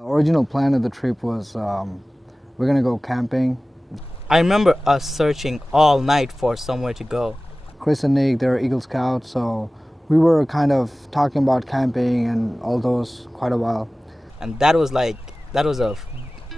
Original plan of the trip was we're gonna go camping. I remember us searching all night for somewhere to go. Chris and Nick, they're Eagle Scouts, so we were kind of talking about camping and all those quite a while. And that was a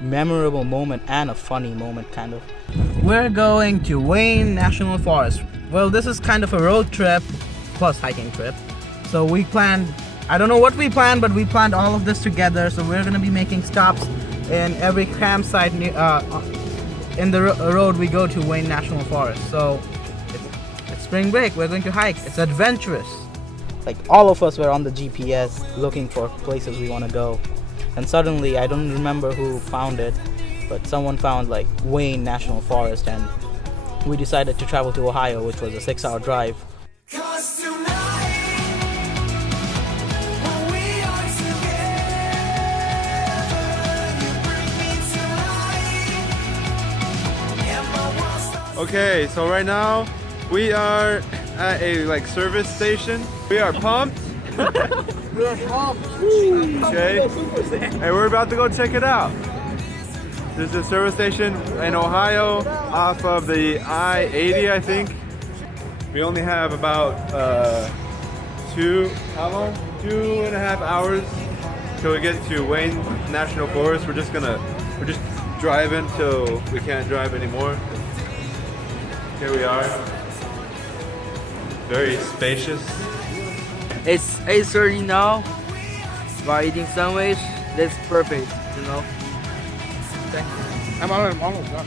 memorable moment and a funny moment, kind of. We're going to Wayne National Forest. Well, this is kind of a road trip plus hiking trip. So we planned, I don't know what we planned, but we planned all of this together. So we're gonna be making stops in every campsite in the road we go to Wayne National Forest. So it's spring break, we're going to hike. It's adventurous. Like all of us were on the GPS looking for places we want to go. And suddenly, I don't remember who found it, but someone found like Wayne National Forest, and we decided to travel to Ohio, which was a 6-hour drive. Okay, so right now we are at a service station. We are pumped. Okay, and we're about to go check it out. There's a service station in Ohio off of the I-80, I think. We only have about 2.5 hours till we get to Wayne National Forest. We're just driving till we can't drive anymore. Here we are. Very spacious. It's 8:30 now. We're eating sandwich. That's perfect, you know. I'm almost done.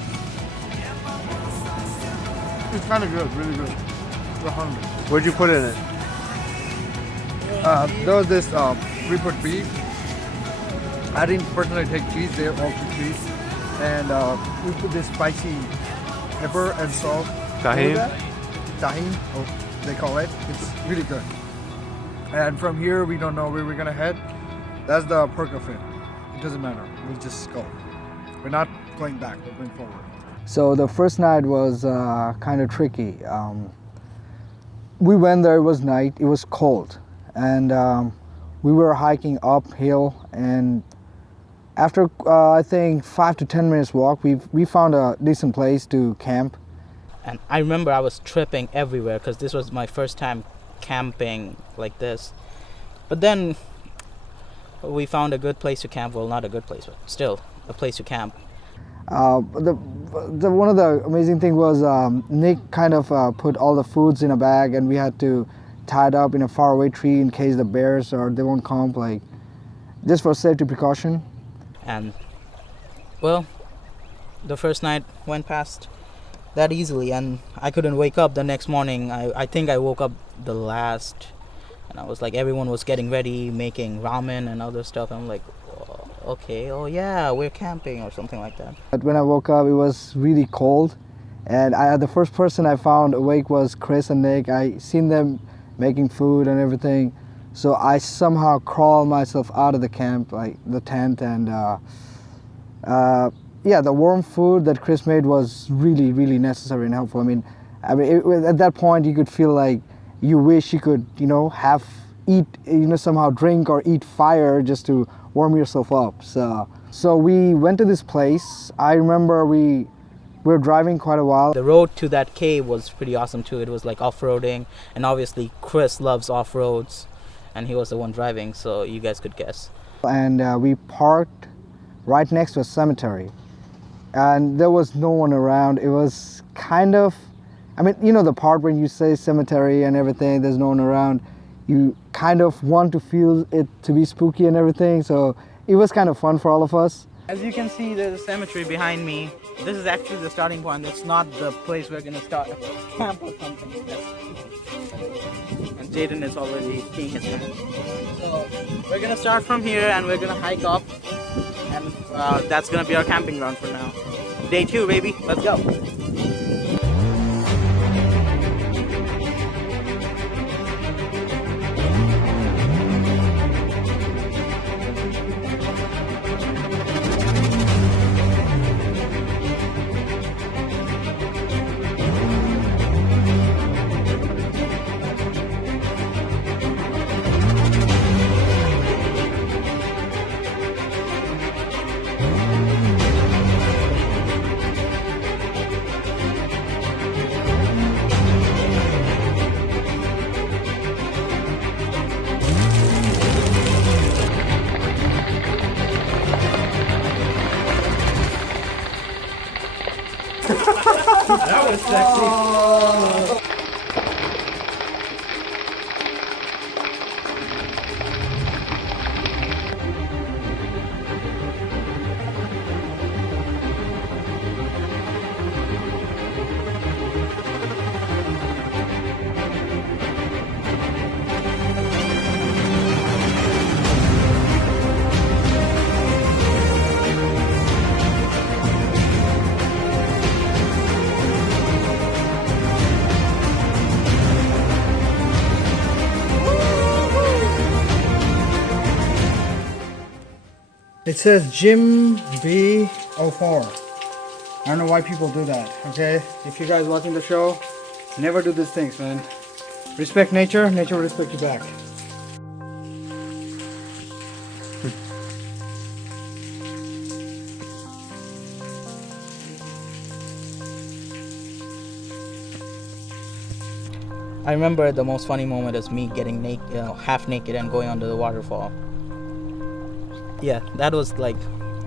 It's kind of good, really good. We're hungry. What'd you put in it? There was this we put beef. I didn't personally take cheese. They all took cheese, and we put this spicy pepper and salt. Tahini? Tahini, they call it. It's really good. And from here, we don't know where we're gonna head. That's the perk of it. It doesn't matter. We'll just go. We're not going back. We're going forward. So the first night was kind of tricky. We went there, it was night, it was cold, and we were hiking uphill, and after I think 5 to 10 minutes walk, we found a decent place to camp. And I remember I was tripping everywhere because this was my first time camping like this. But then we found a good place to camp. Well, not a good place, but still a place to camp. One of the amazing thing was Nick kind of put all the foods in a bag, and we had to tie it up in a faraway tree in case the bears or they won't come, like just for safety precaution. And well, the first night went past that easily, and I couldn't wake up the next morning. I think I woke up the last, and I was like, everyone was getting ready, making ramen and other stuff. I'm like, oh, okay, oh yeah, we're camping or something like that. But when I woke up, it was really cold, and the first person I found awake was Chris and Nick. I seen them making food and everything, so I somehow crawled myself out of the camp, like the tent, and yeah, the warm food that Chris made was really, really necessary and helpful. I mean, at that point, you could feel like you wish you could, somehow drink or eat fire just to warm yourself up. So we went to this place. I remember we were driving quite a while. The road to that cave was pretty awesome too. It was like off-roading, and obviously Chris loves off-roads, and he was the one driving, so you guys could guess. And we parked right next to a cemetery. And there was no one around. It was kind of, the part when you say cemetery and everything, there's no one around, you kind of want to feel it to be spooky and everything, so it was kind of fun for all of us. As you can see, there's a cemetery behind me. This is actually the starting point. It's not the place we're gonna start a camp or something. And Jaden is already peeing his pants. So we're gonna start from here, and we're gonna hike up, and that's gonna be our camping ground for now. Day 2, baby. Let's go. That was sexy. It says Jim B04. I don't know why people do that, okay? If you guys watching the show, never do these things, man. Respect nature, nature will respect you back. I remember the most funny moment is me getting naked, half naked and going under the waterfall. Yeah, that was like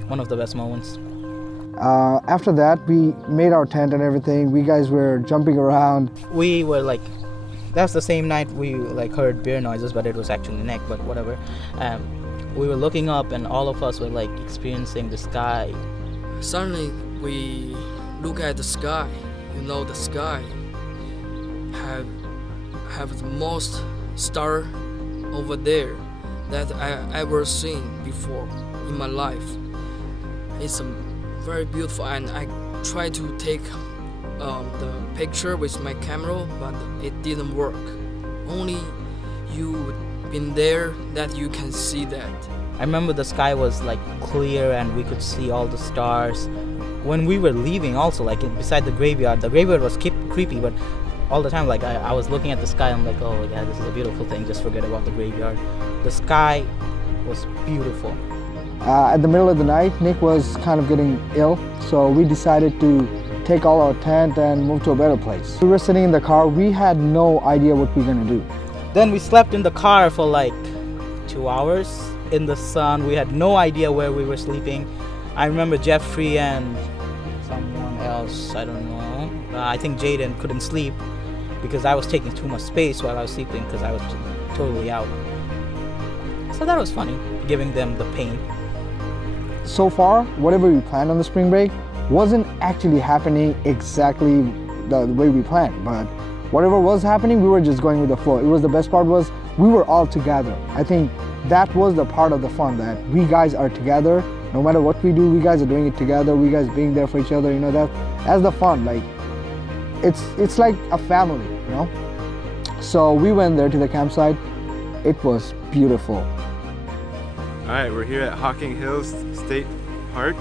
one of the best moments. After that, we made our tent and everything. We guys were jumping around. We were like, that's the same night we like heard bear noises, but it was actually Nick, but whatever. We were looking up and all of us were like experiencing the sky. Suddenly we look at the sky. You know, the sky have the most star over there that I ever seen before in my life. It's very beautiful, and I tried to take the picture with my camera, but it didn't work. Only you been there that you can see that. I remember the sky was like clear and we could see all the stars. When we were leaving also, like beside the graveyard was creepy, but all the time like I was looking at the sky, I'm like, oh yeah, this is a beautiful thing, just forget about the graveyard. The sky was beautiful. At the middle of the night, Nick was kind of getting ill, so we decided to take all our tent and move to a better place. We were sitting in the car, we had no idea what we were gonna do. Then we slept in the car for like 2 hours in the sun. We had no idea where we were sleeping. I remember Jeffrey and someone else, I don't know. I think Jaden couldn't sleep because I was taking too much space while I was sleeping because I was totally out. So that was funny, giving them the pain. So far, whatever we planned on the spring break wasn't actually happening exactly the way we planned, but whatever was happening, we were just going with the flow. It was the best part was we were all together. I think that was the part of the fun, that we guys are together. No matter what we do, we guys are doing it together. We guys being there for each other, you know, that's the fun. Like it's like a family, you know. So we went there to the campsite. It was beautiful. All right, we're here at Hocking Hills State Park.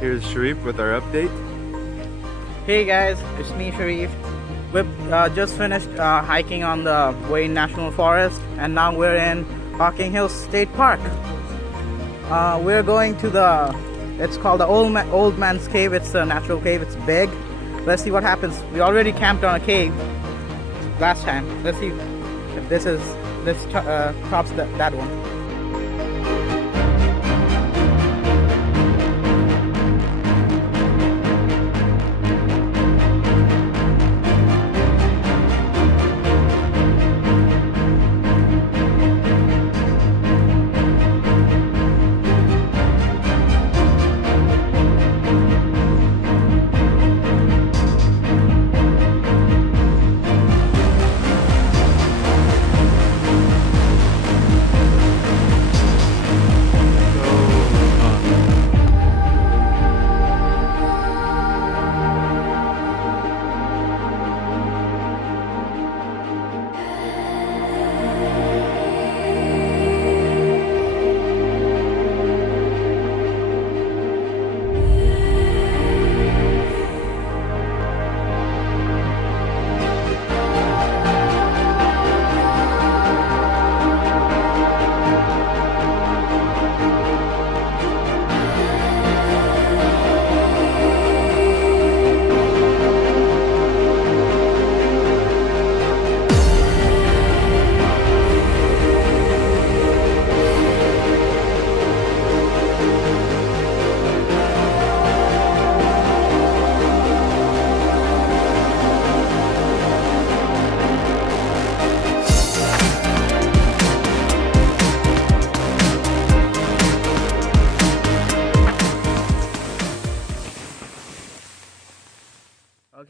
Here's Sharif with our update. Hey guys, it's me Sharif. We've just finished hiking on the Wayne National Forest, and now we're in Hocking Hills State Park. We're going to it's called the Old Man's Cave. It's a natural cave, it's big. Let's see what happens. We already camped on a cave last time. Let's see if this tops that one.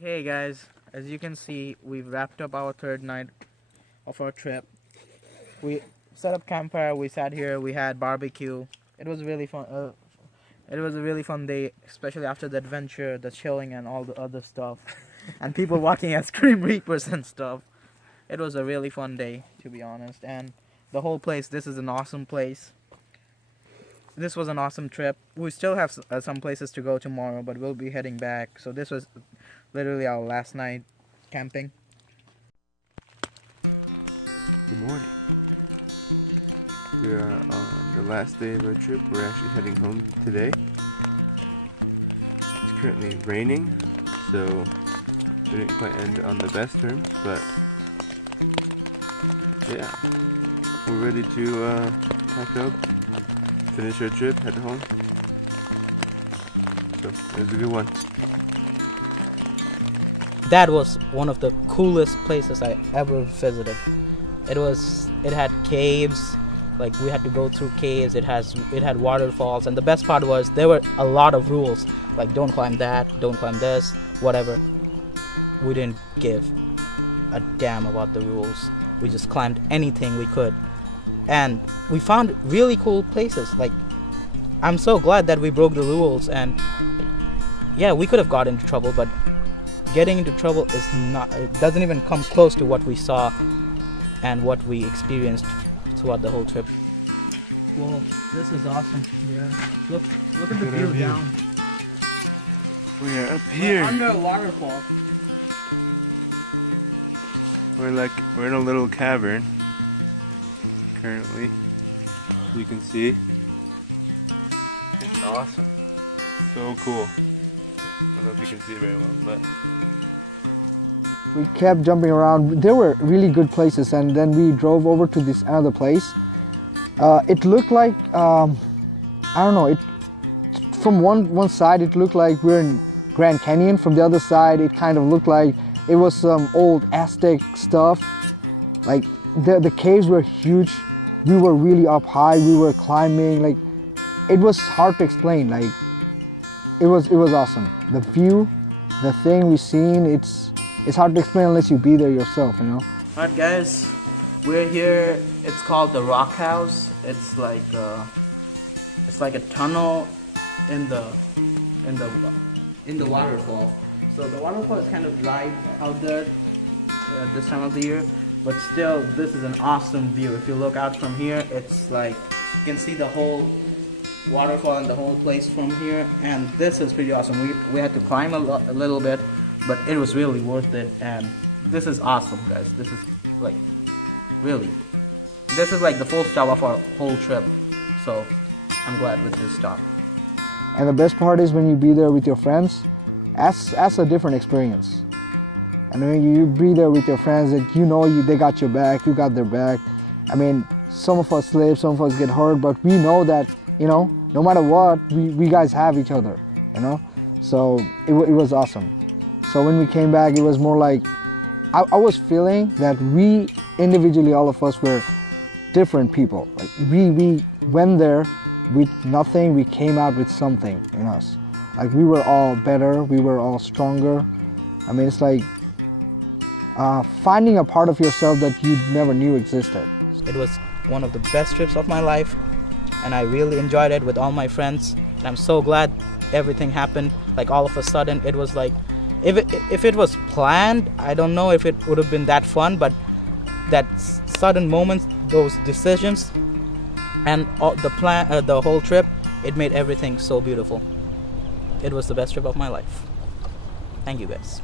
Hey guys, as you can see, we've wrapped up our third night of our trip. We set up campfire, we sat here, we had barbecue. It was really fun. It was a really fun day, especially after the adventure, the chilling, and all the other stuff, and people walking as Grim Reapers and stuff. It was a really fun day, to be honest, and the whole place. This is an awesome place. This was an awesome trip. We still have some places to go tomorrow, but we'll be heading back. So this was literally our last night camping. Good morning. We are on the last day of our trip. We're actually heading home today. It's currently raining, so we didn't quite end on the best terms, but yeah, we're ready to pack up, finish our trip, head home. So it was a good one. That was one of the coolest places I ever visited. It had caves, like we had to go through caves. It had waterfalls, and the best part was there were a lot of rules, like don't climb that, don't climb this, whatever. We didn't give a damn about the rules. We just climbed anything we could, and we found really cool places. Like, I'm so glad that we broke the rules, and yeah, we could have got into trouble, but getting into trouble it doesn't even come close to what we saw and what we experienced throughout the whole trip. Whoa, this is awesome. Yeah. Look at the view down. We are up here. We're under a waterfall. We're in a little cavern currently. You can see. It's awesome. So cool. I don't know if you can see very well, but We kept jumping around. There were really good places, and then we drove over to this other place. It looked like I don't know. From one side it looked like we're in Grand Canyon. From the other side, it kind of looked like it was some old Aztec stuff. Like the caves were huge. We were really up high. We were climbing. Like it was hard to explain. Like it was awesome. The view, the thing we seen. It's hard to explain unless you be there yourself, you know. Alright guys, we're here. It's called the Rock House. It's like a tunnel in the waterfall. So the waterfall is kind of dry out there at this time of the year, but still this is an awesome view. If you look out from here, it's like you can see the whole waterfall and the whole place from here, and this is pretty awesome. We had to climb a little bit, but it was really worth it, and this is awesome, guys. This is like this is like the full stop of our whole trip, so I'm glad with this stop. And the best part is when you be there with your friends, that's a different experience. And when you be there with your friends, that they got your back, you got their back. I mean, some of us slip, some of us get hurt, but we know that, no matter what, we guys have each other, So it was awesome. So when we came back, it was more like, I was feeling that we individually, all of us were different people. Like we went there with nothing, we came out with something in us. Like we were all better, we were all stronger. I mean, it's like finding a part of yourself that you never knew existed. It was one of the best trips of my life, and I really enjoyed it with all my friends. And I'm so glad everything happened like all of a sudden. It was like, if it was planned, I don't know if it would have been that fun, but that sudden moments, those decisions, and the whole trip, it made everything so beautiful. It was the best trip of my life. Thank you guys.